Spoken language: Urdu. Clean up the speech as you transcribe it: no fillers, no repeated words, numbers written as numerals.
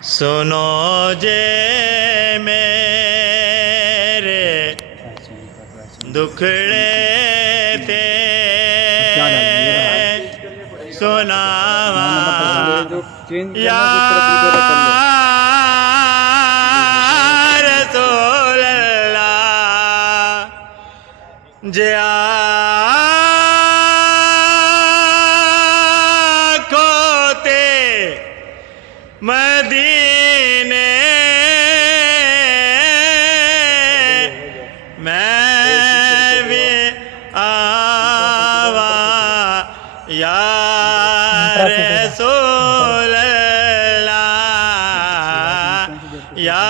سنو جے میرے دکھڑے تے سناواں یا رسول اللہ جے آنکھوں تے مدینے میں بھی آواں یا رسول اللہ یا